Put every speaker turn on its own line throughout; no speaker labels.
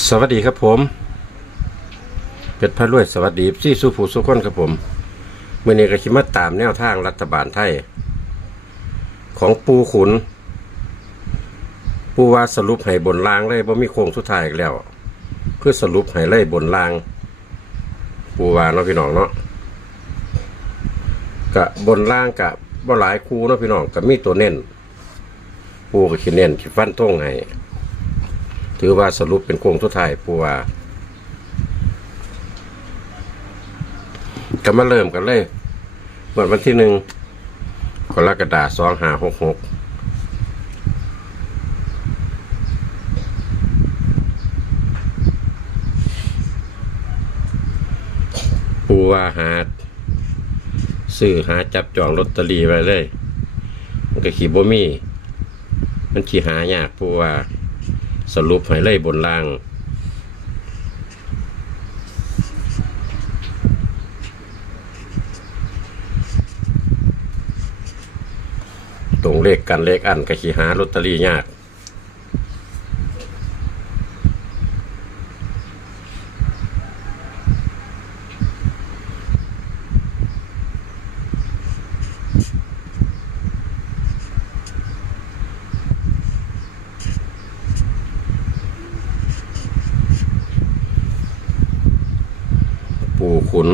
สวัสดีครับผม เป็ดพระรวยสวัสดีซี่สุผูสุขคนครับผมเมื่อนี้ก็คิดมาตามแนวทางรัฐบาลไทย ของปูขุน ปูว่าสรุปให้บนลางเลยบ่มีโค้งสุดท้ายอีกแล้วคือสรุปให้เลยบนลาง ปูว่าเนาะพี่น้องเนาะกะบนล่างกะบ่หลายคูเนาะพี่น้องก็มีตัวเน้น ปูก็คิดเน้นคิดฟันท่งให้ ถือว่าสรุปเป็นโค้งทุดท้ายปูว่าก็มาเริ่มกันเลยวันวันที่หนึ่งกรกฎาสองหาหกหกปูว่าหาซื้อหาจับจองลอตเตอรี่ไว้เลย มันก็ขี่บ่มี มันขี่หายากปูว่า สรุปให้เลยบนล่าง ตรงเลขกันเลขอันกะขีหาลอตเตอรี่ยาก ปู่ขุน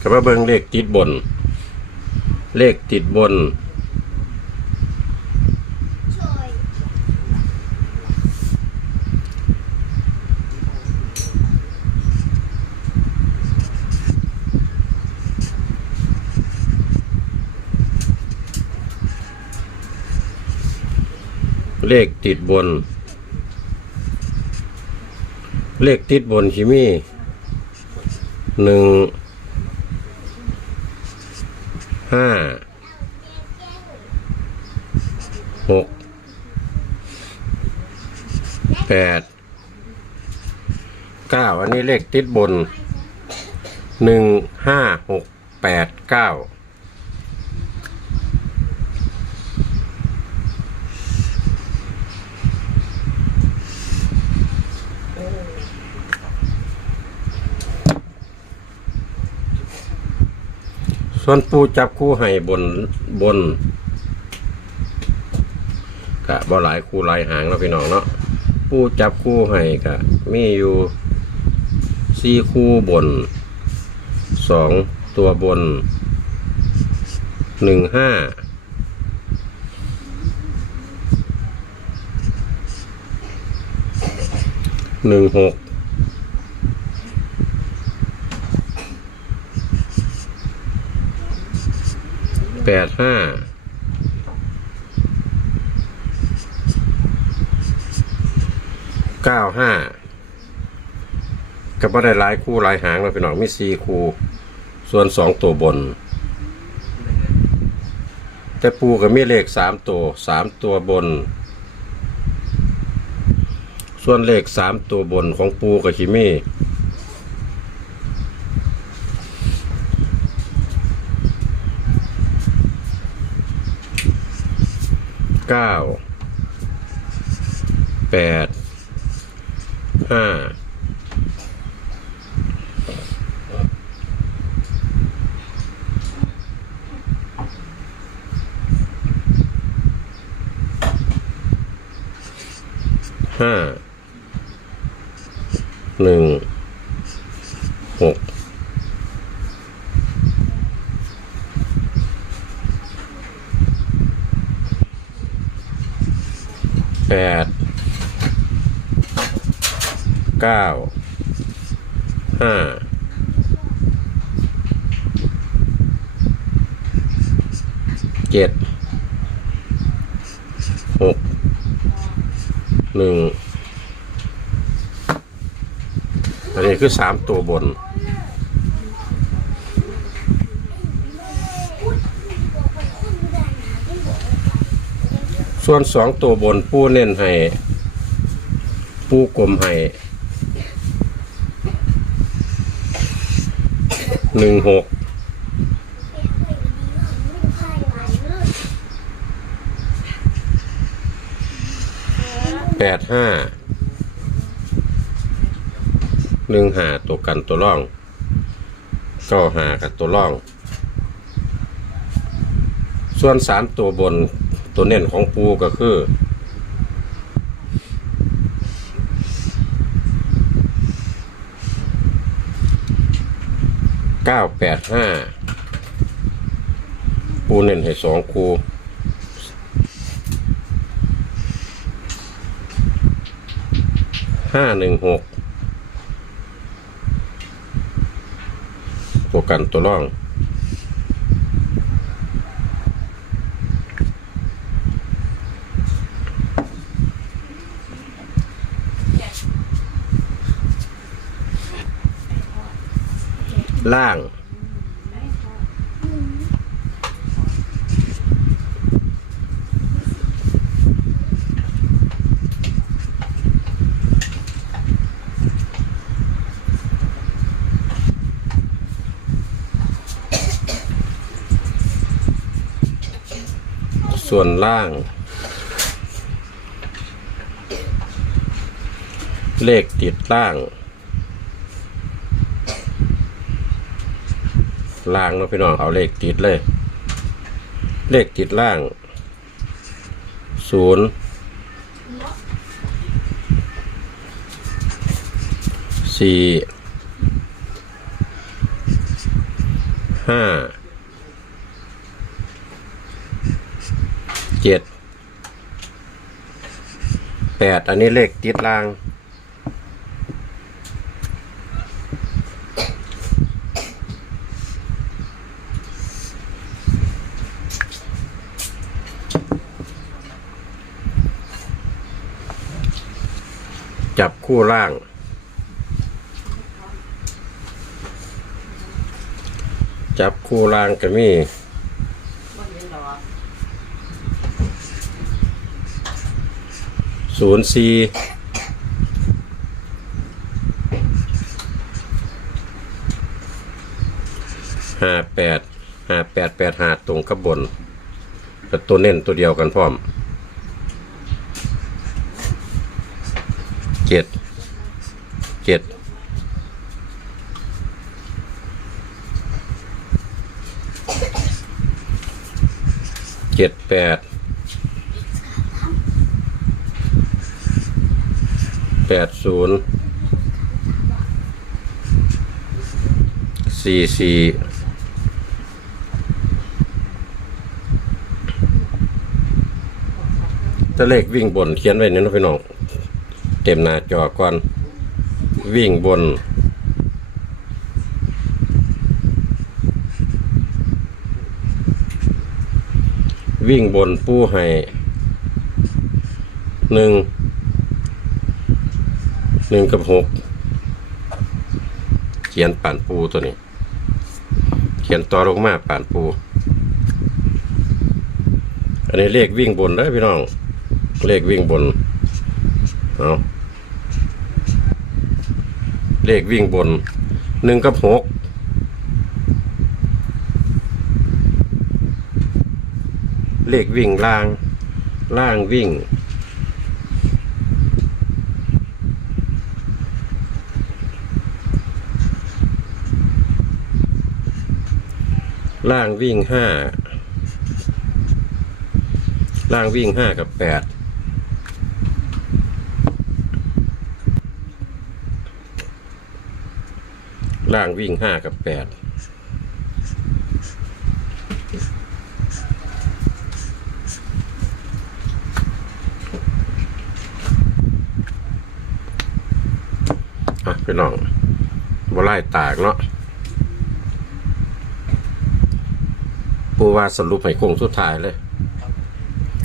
ก็มาเบิ่งเลขติดบน เลขติดบน เลขติดบน เลขติดบนชิมีหนึ่งห้าหกแปดเก้าอันนี้เลขติดบนหนึ่งห้าหกแปดเก้า ส่วนปูจับคู่ให้บนบนกะบ่หลายคู่หลายหางเนาะพี่น้องเนาะปูจับคู่ให้กะมีอยู่สี่คู่บนสองตัวบนหนึ่งห้าหนึ่งหก แปดห้าเก้าห้าก็บ่ได้หลายคู่หลายหางแล้วพี่น้องมีสี่คู่ ส่วนสองตัวบน แต่ปูก็มีเลขสามตัวสามตัวบน ส่วนเลขสามตัวบนของปูกับชิมี่ เก้าแปดห้าห้าหนึ่งหกแปด เก้าห้าเจ็ดหกหนึ่งอันนี้คือสามตัวบนสส่วนสองตัวบนปูเน้นให้ ปูกลมให้ หนึ่งหกแปดห้าหนึ่งหาตัวกันตัวร่องเก็หากับตัวร่อง ส่วนสามตัวบนตัวเน้นของปูก็คือ เก้าแปดห้าปูเน่นให้สองคูห้าหนึ่งหกตัวกันตัวร่อง ล่าง ส่วนล่าง เลขติดล่าง ล่างเนาะพี่น้องเอาเลขติดเลย เลขติดล่างศูนย์สี่ห้าเจ็ดแปดอันนี้เลขติดล่าง จับคู่ล่าง จับคู่ล่างก็มีศูนย์สี่ห้าแปดห้าแปดแปดห้าตรงกับบนแต่ตัวเน้นตัวเดียวกันพร้อม เจ็ดเจ็ดเจ็ดแปดแปดศูนย์สี่สี่ถ้าเลขวิ่งบนเขียนไว้เนี่ยนะพี่น้อง เต็มหน้าจอก่อน วิ่งบน วิ่งบนปูให้หนึ่งหนึ่งกับหกเขียนป่านปูตัวนี้ เขียนต่อลงมาป่านปู อันนี้เลขวิ่งบนได้พี่น้อง เลขวิ่งบน เอา เลขวิ่งบนหนึ่งกับหกเลขวิ่งล่าง ล่างวิ่งล่างวิ่งห้าล่างวิ่งห้ากับแปด ล่างวิ่งห้ากับแปดอะพี่น้องบ่ไล่ตากเนาะผู้ว่าสรุปให้โค้งสุดท้ายเลย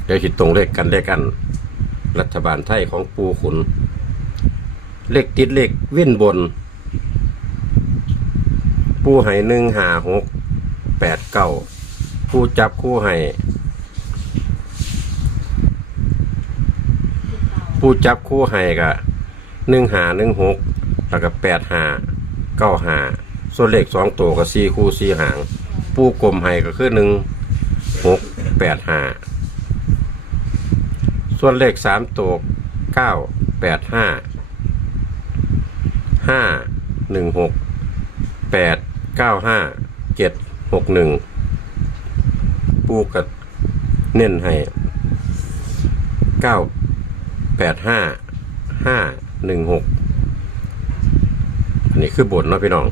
เดี๋ยวคิดตรงเลขกันเลขกัน รัฐบาลไทยของปูขุน เลขติดเลขเว้นบน ผู้ให้หนึ่งหาหกแปดเก้าผู้จับคู่ให้ปูจับคู่ให้กะหนึ่งหาหนึ่งหกแล้วก็แปดหาเก้าหาส่วนเลขสองตัวก็สี่คู่สี่หางปูกลมให้ก็คือหนึ่งหกแปดหาส่วนเลขสามตัวเก้าแปดห้าห้าหนึ่งหกแปด เก้าห้าเจ็ดหกหนึ่งปูกับเน้นให้เก้าแปดห้าห้าหนึ่งหกอันนี้คือบนเนาะพี่น้อง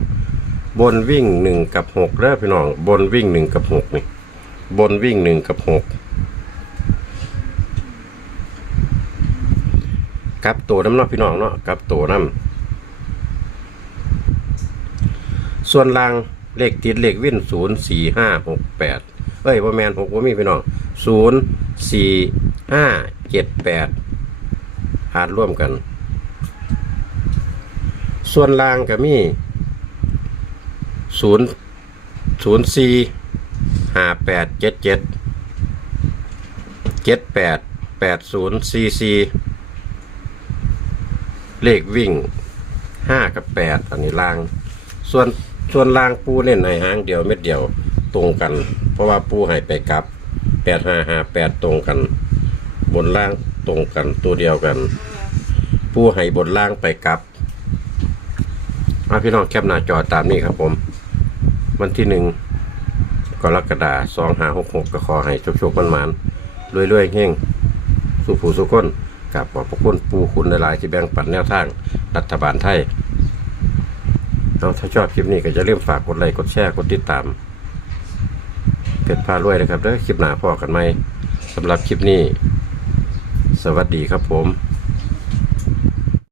บนวิ่งหนึ่งกับหกเด้อพี่น้อง บนวิ่งหนึ่งกับหกนี่ บนวิ่งหนึ่งกับหกกับตัวน้ำเนาะพี่น้องเนาะกับตัวน้ำ ส่วนล่างเลขติดเลขวิ่นศูนย์สี่ห้าหกแปดเอ้ยว่าแมนหกว่ามีพี่น้องศูนย์สี่ห้าเจ็ดแปดหารร่วมกัน ส่วนล่างก็มีศูนย์ศูนย์สี่ห้าแปดเจ็ดเจ็ดเจ็ดแปดแปดศูนย์สี่สี่เลขวิ่งห้ากับแปดอันนี้ล่าง ส่วน ส่วนล่างปูเน้นในหางเดียวเม็ดเดียวตรงกัน เพราะว่าปูให้ไปกลับแปดห้าห้าแปดตรงกัน บนล่างตรงกันตัวเดียวกัน ปูให้บนล่างไปกลับมาพี่น้องแคปหน้าจอตามนี้ครับผม วันที่หนึ่งกรกฎาสองหาหกหกก็ขอให้โชคๆมันมันรวยรวยๆเฮงสุผูสุคนกับขอบพระคุณปูคุณหลายๆที่แบ่งปันแนวทาง รัฐบาลไทย เอาถ้าชอบคลิปนี้ก็จะเริ่มฝากกดไลค์กดแชร์กดติดตามเพจพารวยนะครับแล้วคลิปหน้าพอกันไหมสำหรับคลิปนี้ สวัสดีครับผม